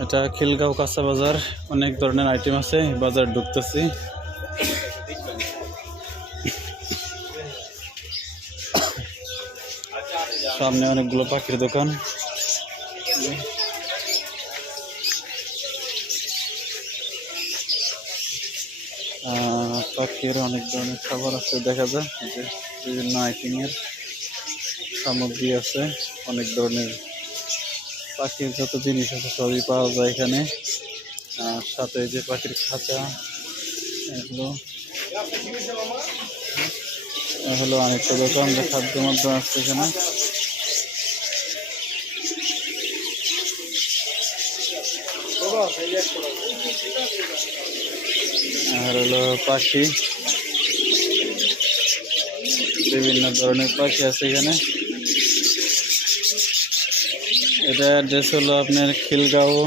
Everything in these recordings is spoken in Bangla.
এটা খিলগাঁও কাঁচা বাজার। অনেক ধরনের আইটেম আছে বাজার ঢুকতেছি। সামনে অনেকগুলো পাখির দোকান। পাখির অনেক ধরনের খাবার আছে, দেখা যায় যে বিভিন্ন আইটেমের সামগ্রী আছে, অনেক ধরনের পাখির যত জিনিস আছে সবই পাওয়া যায় এখানে। আর সাথে যে পাখির খাঁচা, এগুলো। হলো আরেকটা দোকান খাদ্য মধ্যে আসছে এখানে। আর হলো পাখি। বিভিন্ন ধরনের পাখি আছে এখানে। এটা অ্যাড্রেস হলো আপনার খিলগাঁও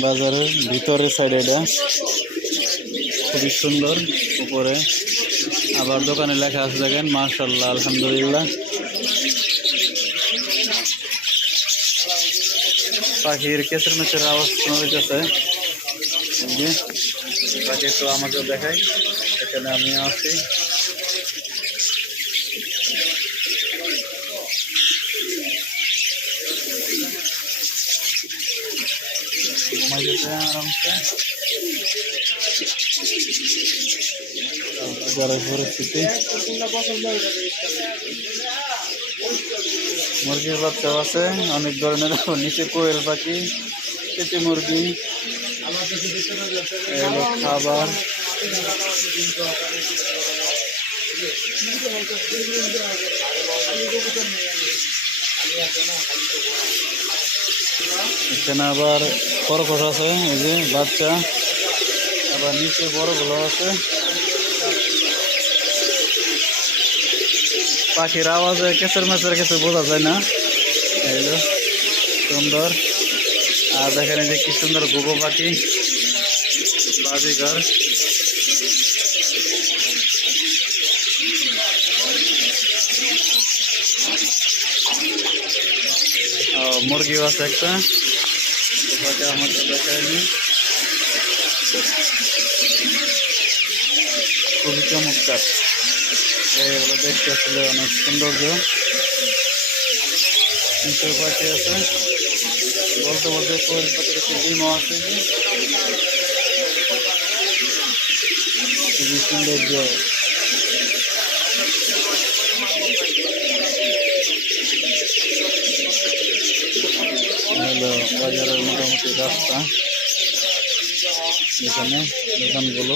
বাজারের ভিতরের সাইডে এটা। খুবই সুন্দর, উপরে। আবার দোকানে লেখা আছে দেখেন মার্শাল্লাহ আলহামদুলিল্লাহ। পাখির কেসের মেচের আওয়াজ শোনা যাইতেছে। পাখি একটু আমাকে দেখাই। এখানে আমি আছি। যেতে আরামসে বাজারের পরিস্থিতি মুরগির বাচ্চাও আছে, অনেক ধরনের। নিচে কোয়েল পাখি, পেটে মুরগি খাবার। এখানে আবার খরগোশ আছে এই যে বাচ্চা। আবার নিচে বড়গুলো আছে। পাখির আওয়াজে কেসের মেচের কিছু বোঝা যায় না। এই হলো সুন্দর। আর দেখেন যে কি সুন্দর গুগো পাখি। বাজিঘর ও, মুরগিও আছে একটা। ওটাকে আমাকে দেখায়নি। খুবই চমৎকার। এইগুলো দেখতে আসলে অনেক সৌন্দর্য। নিচে পাখি আছে। বলতে বলতে কোয়েল পাখির একটু ডিমও আছে। খুবই সৌন্দর্য। হলো বাজারের মোটামুটি রাস্তা। এখানে দোকানগুলো।